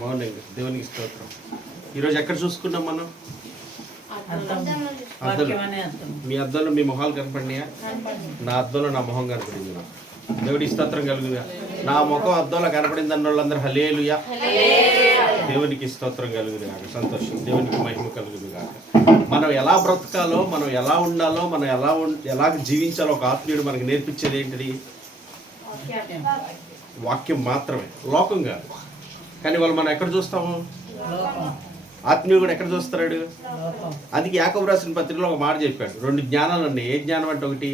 బాగున్నాయి దేవునికి స్తోత్రం. ఈరోజు ఎక్కడ చూసుకున్నాం మనం? అద్దంలో. మీ అద్దంలో మీ మొహాలు కనపడినాయా? నా అద్దంలో నా మొహం కనపడింది దేవుడి స్తోత్రం కలుగుగా. నా ముఖం అద్దంలో కనపడింది అన్న వాళ్ళందరూ హలేలుయా దేవునికి స్తోత్రం కలుగును కాక సంతోషం. దేవునికి మహిమ కలుగుది కాక మనం ఎలా బ్రతకాలో మనం ఎలా ఉండాలో మనం ఎలా ఉం- ఎలా జీవించాలో ఒక ఆత్మీయుడు మనకు నేర్పించేది ఏంటిది? వాక్యం మాత్రమే. లోకం కాదు. కానీ వాళ్ళు మనం ఎక్కడ చూస్తాము? ఆత్మీయుడు కూడా ఎక్కడ చూస్తున్నాడు లోకం. అది యాకబు రాసిన పత్రికలో ఒక మాట చెప్పాడు. రెండు జ్ఞానాలు ఉన్నాయి ఏ జ్ఞానం అంటే ఒకటి?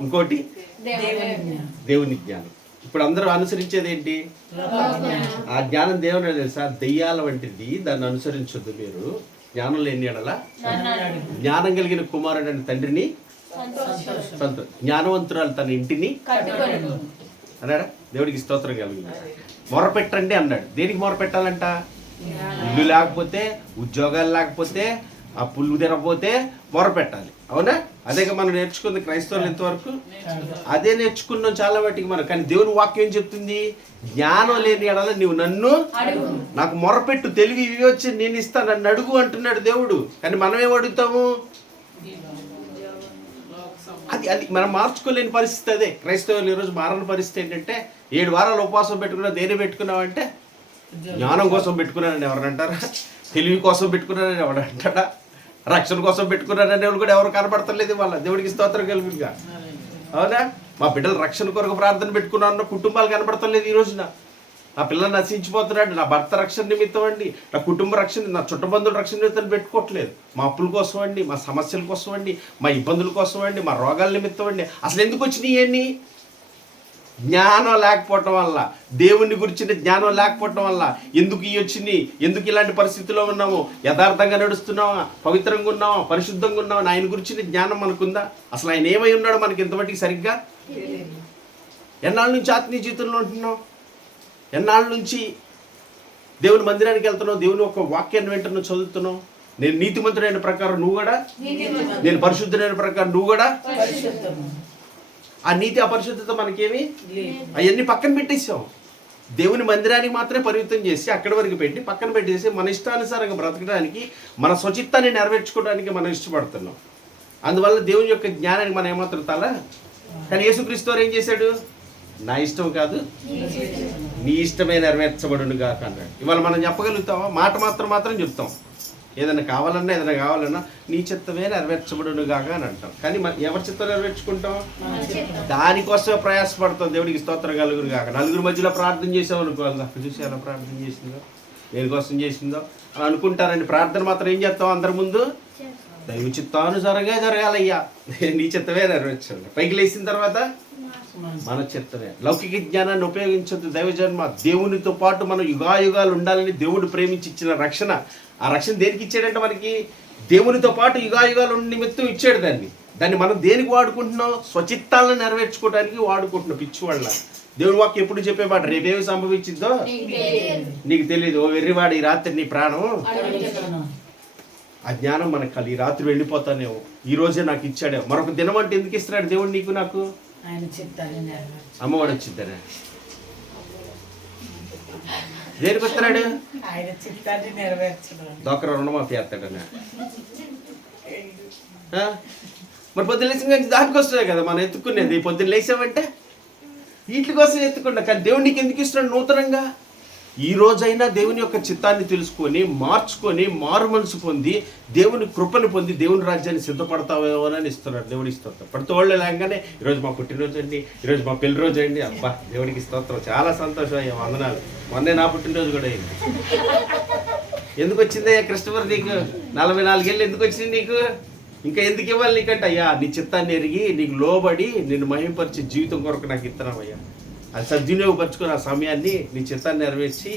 ఇంకోటి? దేవుని జ్ఞానం. ఇప్పుడు అందరూ అనుసరించేది ఏంటి? ఆ జ్ఞానం దేవుని తెలుసా? దెయ్యాల వంటిది. దాన్ని అనుసరించొద్దు మీరు. జ్ఞానం లేని ఎడల? జ్ఞానం కలిగిన కుమారుడు అని తండ్రిని? సంతోషం. సంత జ్ఞానవంతురాలు తన ఇంటిని? అన్నాడా? దేవుడికి స్తోత్రం కలిగింది మొరపెట్టండి అన్నాడు. దేనికి మొరపెట్టాలంట? ఇల్లు లేకపోతే ఉద్యోగాలు లేకపోతే ఆ పుల్లు తినకపోతే మొరపెట్టాలి. అవునా? అదే మనం నేర్చుకుంది క్రైస్తవులు ఎంతవరకు? అదే నేర్చుకున్నాం చాలా వాటికి మనం. కానీ దేవుని వాక్యం ఏం చెప్తుంది? జ్ఞానం లేని ఎడల నీవు నన్ను నాకు మొరపెట్టు తెలివి ఇవి వచ్చి నేను ఇస్తాను నన్ను అడుగు అంటున్నాడు దేవుడు. కానీ మనం ఏం అడుగుతాము? అది అది మనం మార్చుకోలేని పరిస్థితి అదే. క్రైస్తవులు ఈరోజు మారని పరిస్థితి ఏంటంటే ఏడు వారాలు ఉపవాసం పెట్టుకున్నా దేని పెట్టుకున్నావంటే జ్ఞానం కోసం పెట్టుకున్నానని ఎవరు అంటారా? తెలివి కోసం పెట్టుకున్నానని ఎవరు అంటారా? రక్షణ కోసం పెట్టుకున్నానని వాళ్ళు కూడా ఎవరు కనపడతలేదు వాళ్ళ దేవుడికి స్తోత్రం కలుగుగా అవునా? మా బిడ్డలు రక్షణ కొరకు ప్రార్థన పెట్టుకున్నాను కుటుంబాలు కనపడతలేదు ఈ రోజున. నా పిల్లలు నశించిపోతున్నాడు నా భర్త రక్షణ నిమిత్తం అండి నా కుటుంబ రక్షణ నా చుట్టబంధువుల రక్షణ నిమిత్తం పెట్టుకోవట్లేదు. మా అప్పుల కోసం అండి మా సమస్యల కోసం అండి మా ఇబ్బందుల కోసం అండి మా రోగాల నిమిత్తం అండి. అసలు ఎందుకు వచ్చినాయి జ్ఞానం లేకపోవటం వల్ల దేవుని గురించిన జ్ఞానం లేకపోవటం వల్ల ఎందుకు ఇవి వచ్చినాయి? ఎందుకు ఇలాంటి పరిస్థితిలో ఉన్నాము? యథార్థంగా నడుస్తున్నామా? పవిత్రంగా ఉన్నామా? పరిశుద్ధంగా ఉన్నామా? ఆయన గురించిన జ్ఞానం మనకుందా? అసలు ఆయన ఏమై ఉన్నాడు మనకి ఇంతమటికి సరిగ్గా? ఎన్నాళ్ళ నుంచి ఆత్మీయ జీవితంలో ఉంటున్నావు? ఎన్నాళ్ళ నుంచి దేవుని మందిరానికి వెళ్తున్నావు? దేవుని ఒక వాక్యాన్ని వెంటనే చదువుతున్నావు? నేను నీతిమంతుడైన ప్రకారం నువ్వు కూడా? నేను పరిశుద్ధుడైన ప్రకారం నువ్వు కూడా? ఆ నీతి అపరిశుద్ధత మనకేమి? అవన్నీ పక్కన పెట్టేసాం దేవుని మందిరానికి మాత్రమే పరిమితం చేసి అక్కడి వరకు పెట్టి పక్కన పెట్టేసి మన ఇష్టానుసారంగా బ్రతకడానికి మన స్వచిత్తాన్ని నెరవేర్చుకోవడానికి మనం ఇష్టపడుతున్నాం. అందువల్ల దేవుని యొక్క జ్ఞానానికి మనం ఏమాత్రం తల కానీ యేసుక్రీస్తు వారు ఏం చేశాడు? నా ఇష్టం కాదు. నీ ఇష్టమే నెరవేర్చబడును కాక అన్నాడు. ఇవాళ మనం చెప్పగలుగుతావా మాట మాత్రం మాత్రం చెప్తాం. ఏదైనా కావాలన్నా ఏదైనా కావాలన్నా నీ చిత్తమే నెరవేర్చబడును కాక అని అంటాం. కానీ మన- ఎవరి చిత్తం నెరవేర్చుకుంటాం? దానికోసమే ప్రయాసపడతాం. దేవుడికి స్తోత్రం కలుగురు కాక నలుగురు మధ్యలో ప్రార్థన చేసాం అనుకోవాలి అక్కడ చూసి ఎలా ప్రార్థన చేసిందో? దేనికోసం చేసిందో? అని అనుకుంటారండి. ప్రార్థన మాత్రం ఏం చేస్తాం అందరి ముందు? దైవ చిత్తానుసారంగా జరగాలయ్యా. నీ చిత్తమే నెరవేర్చండి పైకి లేచిన తర్వాత మన చిత్తమే లౌకిక జ్ఞానాన్ని ఉపయోగించొద్దు. దైవజన్మ దేవునితో పాటు మనం యుగాయుగాలు ఉండాలని దేవుడు ప్రేమించి ఇచ్చిన రక్షణ. ఆ రక్షణ దేనికి ఇచ్చాడంటే మనకి? దేవునితో పాటు యుగాయుగాలు ఉండే నిమిత్తం ఇచ్చాడు దాన్ని. దాన్ని మనం దేనికి వాడుకుంటున్నాం? స్వచిత్తాలను నెరవేర్చుకోవడానికి వాడుకుంటున్నాం పిచ్చి వాళ్ళ దేవుని వాక్యం ఎప్పుడు చెప్పేమాట రేపేమి సంభవించిందో నీకు తెలియదు. ఓ వెర్రివాడు ఈ రాత్రి నీ ప్రాణం. ఆ జ్ఞానం మనకు కలి రాత్రి వెళ్ళిపోతానేమో ఈ రోజే నాకు ఇచ్చాడే. మరొక దినం అంటే ఎందుకు ఇస్తున్నాడు దేవుడు నీకు నాకు? అమ్మవాడు వచ్చిద్దనే దేనికి వస్తున్నాడు? దోకర రుణమాఫీ చేస్తాడనే? మరి పొద్దున్న లేచి దానికి వస్తున్నాయి కదా మనం ఎత్తుకునేది పొద్దున్న లేచామంటే? వీటి కోసం ఎత్తుకున్నా. కానీ దేవుడు నీకు ఎందుకు ఇస్తున్నాడు నూతనంగా? ఈ రోజైనా దేవుని యొక్క చిత్తాన్ని తెలుసుకొని మార్చుకొని మారు మనసు పొంది దేవుని కృపను పొంది దేవుని రాజ్యాన్ని సిద్ధపడతావేమో అని ఇస్తున్నాడు దేవుడి స్తోత్రం వాళ్ళు లేగానే ఈరోజు మా పుట్టినరోజు అండి ఈరోజు మా పెళ్ళి రోజు అండి అబ్బా దేవుడికి స్తోత్రం. చాలా సంతోషం అయ్యా వందనాలు. మొన్నే నా పుట్టినరోజు కూడా అయింది. ఎందుకు వచ్చిందే క్రిస్టమర్ నీకు? నలభై నాలుగేళ్ళు ఎందుకు వచ్చింది నీకు? ఇంకా ఎందుకు ఇవ్వాలి నీకంటే? అయ్యా నీ చిత్తాన్ని ఎరిగి నీకు లోబడి నిన్ను మహింపరిచే జీవితం కొరకు నాకు ఇస్తున్నావయ్యా. అది సద్వినియోగపరచుకుని ఆ సమయాన్ని నీ చిత్తాన్ని నెరవేర్చి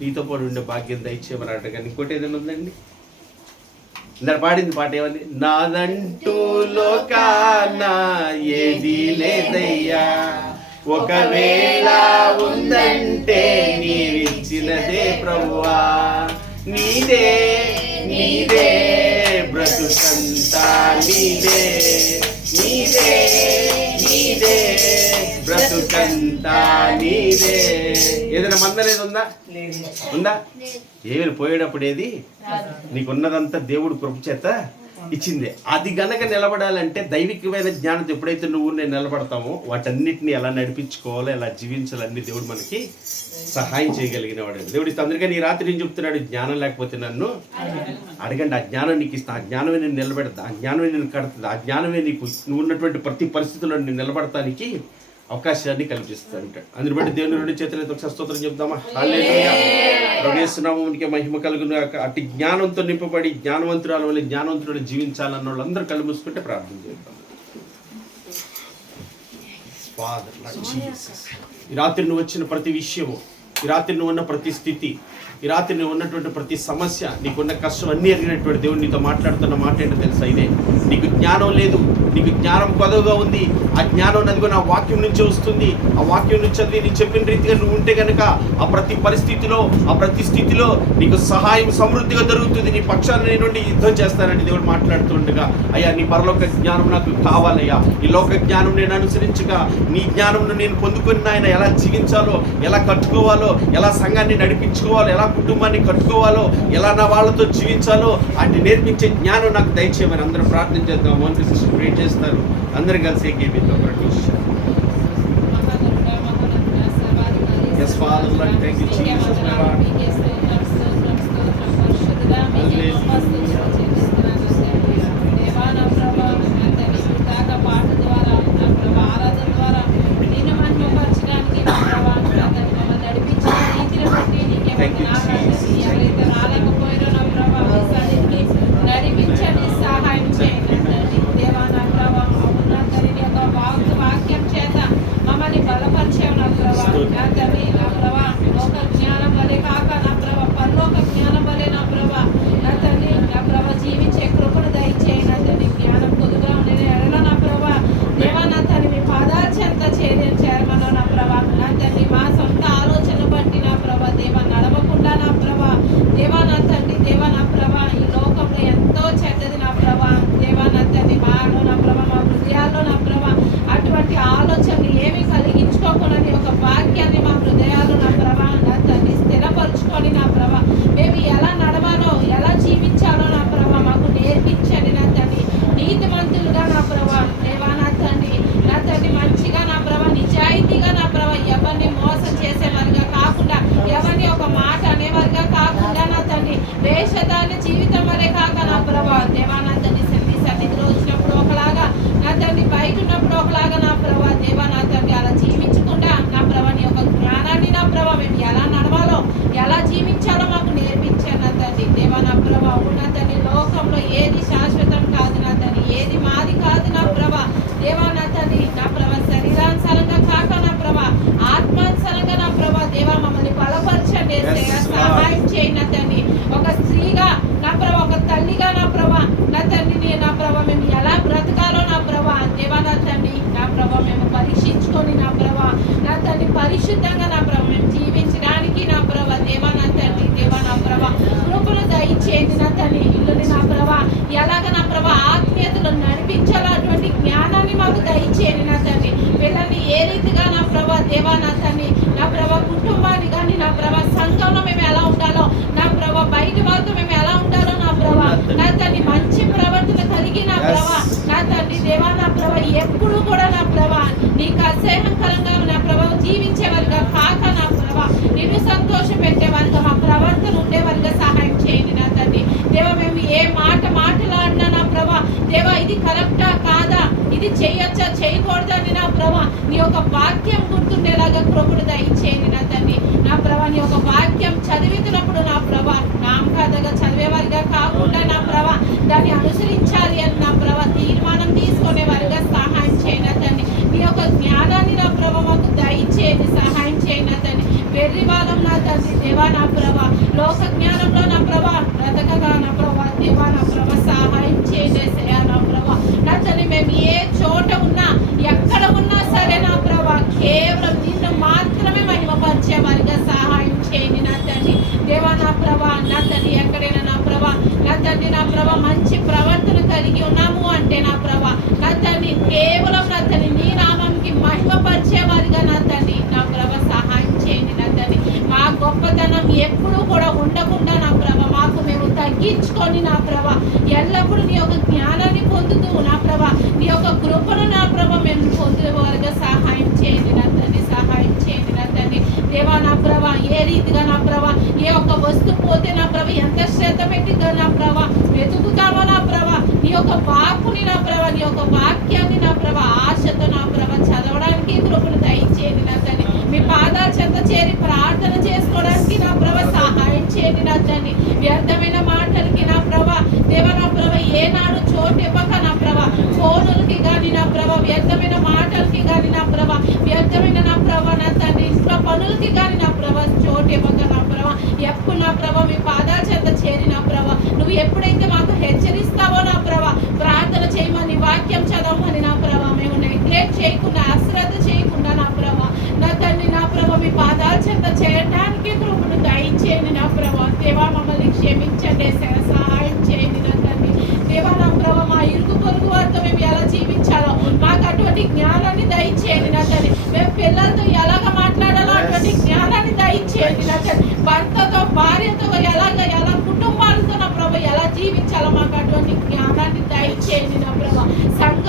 నీతో పాటు ఉండే భాగ్యం దయచేయమని అడగండి ఇంకోటి ఏదైనా ఉందండి? ఇందాక పాడింది పాట ఏమని నాదంటూ లోకాన ఏది లేదయ్యా. ఒకవేళ ఉందంటే నీవిచ్చినదే ప్రభువా నీదే నీదే బ్రతుకంతా నీదే. నీదే నీదే ఏదైనా మందనేది ఉందా? ఉందా? ఏమైనా పోయేటప్పుడు ఏది నీకున్నదంతా దేవుడు కృప చేత ఇచ్చింది. అది గనక నిలబడాలంటే దైవికమైన జ్ఞానం ఎప్పుడైతే నువ్వు నేను నిలబడతామో వాటన్నిటిని ఎలా నడిపించుకోవాలో ఎలా జీవించాలన్నీ దేవుడు మనకి సహాయం చేయగలిగిన వాడు దేవుడు ఇస్తే అందుకని ఈ రాత్రి నేను చెప్తున్నాడు? జ్ఞానం లేకపోతే నన్ను అడగండి. ఆ జ్ఞానం నీకు ఇస్తా. ఆ జ్ఞానమే నేను నిలబెడతా. ఆ జ్ఞానమే నేను కడుతుంది ఆ జ్ఞానమే నీకు నువ్వు ఉన్నటువంటి ప్రతి పరిస్థితుల్లో నేను నిలబడటానికి అవకాశాన్ని కల్పిస్తా అంటాడు అందుని బట్టి దేవుని రెండు చేతులతో ఒకసారి స్తోత్రం ప్రవేశనామానికి మహిమ కలుగును. అట్టి జ్ఞానంతో నింపబడి జ్ఞానవంతురాల వల్ల జ్ఞానవంతుడు జీవించాలన్న వాళ్ళందరూ కళ్ళు మూసుకుంటే ప్రార్థన చేద్దాం. ఈ రాత్రి నువ్వు వచ్చిన ప్రతి విషయము ఈ రాత్రి నువ్వు ఉన్న ప్రతి స్థితి ఈ రాత్రి నువ్వు ఉన్నటువంటి ప్రతి సమస్య నీకున్న కష్టం అన్నీ ఎరిగినటువంటి దేవుడు నీతో మాట్లాడుతున్న మాట ఏంటో తెలుసా? ఇదే. నీకు జ్ఞానం లేదు నీకు జ్ఞానం పదవుగా ఉంది. ఆ జ్ఞానం నదిగో నా వాక్యం నుంచి వస్తుంది. ఆ వాక్యం నుంచి చదివి నీ చెప్పిన రీతిగా నువ్వు ఉంటే కనుక ఆ ప్రతి పరిస్థితిలో ఆ ప్రతి స్థితిలో నీకు సహాయం సమృద్ధిగా జరుగుతుంది నీ పక్షాన్ని నేను నుండి యుద్ధం చేస్తానని దేవుడు మాట్లాడుతుండగా అయ్యా నీ పరలోక జ్ఞానం నాకు కావాలయ్యా. ఈ లోక జ్ఞానం నేను అనుసరించగా నీ జ్ఞానం నేను పొందుకుని ఆయన ఎలా జీవించాలో ఎలా కట్టుకోవాలో ఎలా సంఘాన్ని నడిపించుకోవాలో ఎలా కుటుంబాన్ని కట్టుకోవాలో ఎలా నా వాళ్ళతో జీవించాలో అటు నేర్పించే జ్ఞానం నాకు దయచేయమని అందరూ ప్రార్థన చేద్దాం. అని సిస్టర్ చేస్తారు. అందరు కలిసి ఏకీపిద్దాం Yes, Father, Lord, thank ద్వారా Jesus, my Thank you, ఇది కరెక్టా కాదా? ఇది చేయొచ్చా? చేయకూడదా? అని నా ప్రభా నీ యొక్క వాక్యం గుర్తుండేలాగా కృపడు దయచేయండి నా తండ్రి నా ప్రభా నీ యొక్క వాక్యం చదివితున్నప్పుడు నా ప్రభా నామకాదగా చదివేవారిగా కాకుండా నా ప్రభా దాన్ని అనుసరించాలి అని నా ప్రభా తీర్మానం తీసుకునే వారిగా సహాయం చేయండి నా తండ్రి నీ యొక్క జ్ఞానాన్ని నా ప్రభా మాకు దయచేయండి సహాయం చేయండి నా తండ్రి వెర్రి వాళ్ళం నా తండ్రి దేవా నా ప్రభా లోక జ్ఞానంలో నా ప్రభా బ్రతకగా నా ప్రభా దేవా నా ప్రభా సహాయం చేయండి యేసయ్యా నా ప్రభా నా తండ్రి మేము ఏ చోట ఉన్నా ఎక్కడ ఉన్నా సరే నా ప్రభా కేవలం నిన్ను మాత్రమే మహిమపరిచే వారిగా సహాయం చేయండి నా తండ్రి దేవా నా ప్రభా నా తండ్రి ఎక్కడైనా నా ప్రభా నా తండ్రి నా ప్రభా మంచి ప్రవర్తన కలిగి ఉన్నాము అంటే నా ప్రభా నా తండ్రి కేవలం నా తండ్రి నీ నామంకి మహిమపరిచే వారిగా నా గొప్పతనం ఎప్పుడూ కూడా ఉండకుండా నా ప్రభ మాకు మేము తగ్గించుకొని నా ప్రభ ఎల్లప్పుడూ నీ యొక్క జ్ఞానాన్ని పొందుతూ నా ప్రభ నీ యొక్క కృపను నా ప్రభ మేము పొందే వారుగా సహాయం చేయండి నా తండ్రి సహాయం చేయండి నా తండ్రి దేవా నా ప్రభ ఏ రీతిగా నా ప్రభ ఏ ఒక్క వస్తువు పోతే నా ప్రభ ఎంత శ్రద్ధ పెట్టి నా ప్రభ వెతుకుతామో నా ప్రభ నీ యొక్క వాక్కుని నా ప్రభ నీ యొక్క వాక్యాన్ని నా ప్రభ ఆశతో నా ప్రభ చదవడానికి కృపను దయచేయండి నా తండ్రి. మీ పాదాల చెంత చేరి ప్రార్థన చేసుకోవడానికి నా ప్రభ సహాయం చేయండి నా తండ్రి. వ్యర్థమైన మాటలకి నా ప్రభ దేవ నా ప్రభ ఏనాడు చోటు ఇవ్వక నా ప్రభ ఫోనులకి కానీ నా ప్రభ వ్యర్థమైన మాటలకి కానీ నా ప్రభ వ్యర్థమైన నా ప్రభ నా తండ్రి ఇంట్లో పనులకి కానీ నా ప్రభ చోటు ఇవ్వక నా ప్రభ ఎప్పుడు నా ప్రభ మీ పిల్లలతో ఎలాగ మాట్లాడాలో అటువంటి జ్ఞానాన్ని దయచేయండి. నా భర్తతో భార్యతో ఎలాగ ఎలా కుటుంబాలతో నా ప్రభ ఎలా జీవించాలో మాకు అటువంటి జ్ఞానాన్ని దయచేయండి నా ప్రభ. సంఘ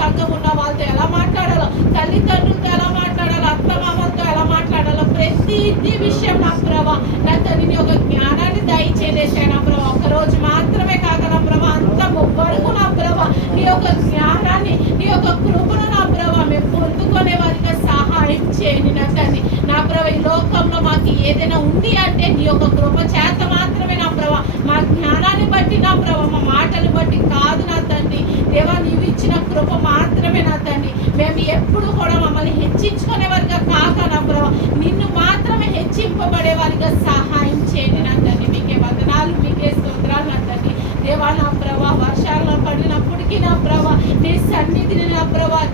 సంఘం ఉన్న వాళ్ళతో ఎలా మాట్లాడాలో తల్లిదండ్రులతో ఎలా మాట్లాడాలో అత్తమామలతో ఎలా మాట్లాడాలో ప్రతి విషయం నా ప్రభ. నా తండ్రి నీ యొక్క జ్ఞానాన్ని దయచేదేశా నా ప్రభ. ఒక రోజు మాత్రమే కాక నా ప్రభ అంత వరకు నా ప్రభ. నీ యొక్క జ్ఞానాన్ని నీ యొక్క కృపను నా ప్రభ మేము పొందుకునే వారికి సహాయం చేయండి నా తండ్రి నా ప్రభ ఈ లోకంలో మాకు ఏదైనా ఉంది అంటే నీ యొక్క కృప చేత మాత్రమే నా ప్రభ. మా జ్ఞానాన్ని బట్టి నా ప్రభ మా మాటలు బట్టి కాదు నా తండ్రి. దేవా నీవు ఇచ్చిన కృప మాత్రమే నా తండ్రి. మేము ఎప్పుడు కూడా మమ్మల్ని హెచ్చించుకునే వారిగా కాక నా ప్రభ. నిన్ను మాత్రమే హెచ్చింపబడే వారిగా సహాయం చేయండి నా తండ్రి. మీకే వందనాలు మీకే స్తోత్రాలు నా తండ్రి. దేవా నా ప్రభా వర్షాల్లో పడినప్పటికీ నా ప్రభా నీ సన్నిధిని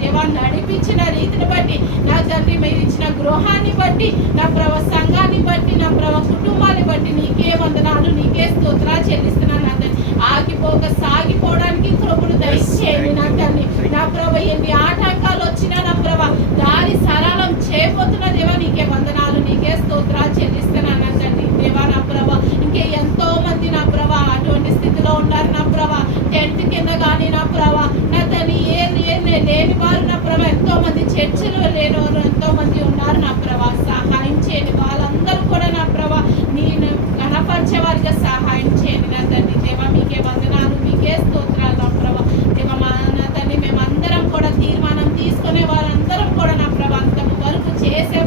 దేవా నడిపించిన రీతిని బట్టి నా తండ్రి మీరు ఇచ్చిన గృహాన్ని బట్టి నా ప్రభ సంఘాన్ని బట్టి నా ప్రభ కుటుంబాన్ని బట్టి నీకే వందనాలు నీకే స్తోత్రాలు చెల్లిస్తున్నాను నా తండ్రి. ఆగిపోక సాగిపోవడానికి కృపను దయచేయండి నా తండ్రి. నా ప్రభ ఎన్ని ఆటంకాలు వచ్చినా నా ప్రభ దారి సరళం చేయబోతున్న దేవా నీకే వందనాలు నీకే స్తోత్రాలు చెల్లిస్తున్నాను నా తండ్రి. దేవా నా ప్రభ ఇంకే ఎంతో మంది నా ప్రభ అటువంటి స్థితిలో ఉన్నారు నా ప్రభ. టెంట్ కింద కానీ నా ప్రభ లేని వారు నా ప్రభా ఎంతో మంది చర్చలు లేని వారు ఎంతో మంది ఉన్నారు నా ప్రభ. సహాయం చేయండి వాళ్ళందరూ కూడా నా ప్రభ నేను కనపరిచేవారిగా సహాయం చేయండి నా తండ్రి. దేవా మీకే వందనాలు మీకే స్తోత్రాలు నా ప్రభ. దేవా మా నా తండ్రి మేమందరం కూడా తీర్మానం తీసుకునే వారందరం కూడా నా ప్రభా అంతకు వరకు చేసే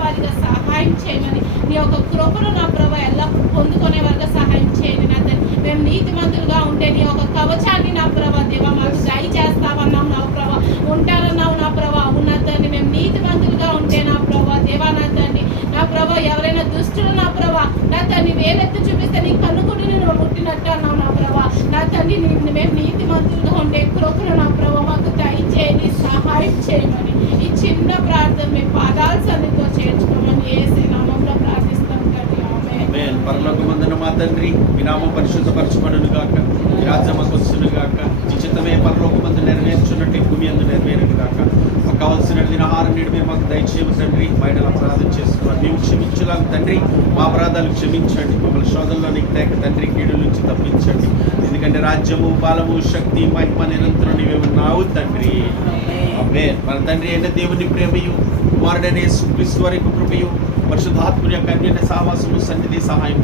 సహాయం చేయమని నీ యొక్క కృపను నా ప్రభా ఎలా పొందుకునే వారిగా సహాయం చేయండి నా తండ్రి. మేము నీతిమంతులుగా ఉంటే నీ యొక్క కవచాన్ని నా ప్రభా దేవా మాకు దయ చేస్తామన్నాం నా ప్రభ ఉంటారన్నావు నా ప్రభ ఉన్న తండ్రి మేము నీతిమంతులుగా ఉంటే నా ప్రభ దేవా నా తండ్రి నా ప్రభ దుష్టుడు నా ప్రభా. నా తండ్రి వేలెత్తి చూపిస్తే నీ కన్నుకుడి నేను ముట్టినట్టు అన్నావు నా ప్రభ. నా తండ్రి నీ మేము నీతిమంతులుగా ఉండే కృపను నా ప్రభా మాకు దయచేయండి సహాయం చేయమని ఈ చిన్న ప్రార్థన మేము పాదాల సన్నిధిలో చేర్చుకోమని ఏసే పరలోకమందున మా తండ్రి మీ నామం పరిశుద్ధపరచబడును గాక మీ రాజ్యం మాకు వచ్చును గాక మీ చిత్తమే పరలోకమందు నెరవేర్చున్నట్టు భూమి అందు నెరవేరును గాక మాకు కావాల్సిన ఆహారం నేడు మీరు మాకు దయచేయము తండ్రి. బయట అపరాధం చేస్తున్నాం. మేము క్షమించలాగా తండ్రి. మా అపరాధాలు క్షమించండి. మమ్మల్ని శోధనలోనికి తేక తండ్రి కీడు నుంచి తప్పించండి. ఎందుకంటే రాజ్యము బలము శక్తి మహిమ నిరంతరం నీవే ఉన్నావు తండ్రి. ఆమేన్. మన తండ్రి అయిన దేవుని ప్రేమయు. కుమారుడనే సుక్రీస్తు వారి యొక్క కృపయు పరిశుద్ధాత్ముని యొక్క అన్యోన్య సావాసము సన్నిధి సహాయం.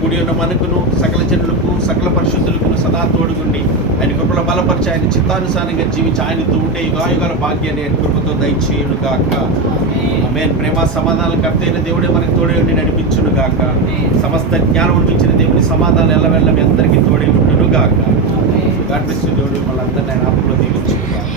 కూడి ఉన్న మనకును సకల జనులకు సకల పరిశుద్ధులకు సదా తోడుగుండి. ఆయన కృపల బలపరిచి ఆయన చిత్తానుసారంగా జీవించి ఆయనతో ఉండే యుగాయుగాల భాగ్యాన్ని ఆయన కృపతో దయచేయును గాక ఆమేన్. ప్రేమ సమాధానం కప్తైన దేవుడే మనకు తోడే ఉండి నడిపించును గాక సమస్త జ్ఞానం అనిపించిన దేవుని సమాధానం ఎల్లవెల్ల మీ అందరికీ తోడే ఉండును గాక గాడ్ దేవుడు. మళ్ళీ అందరినీ ఆయన ఆత్మలో దీవించును గాక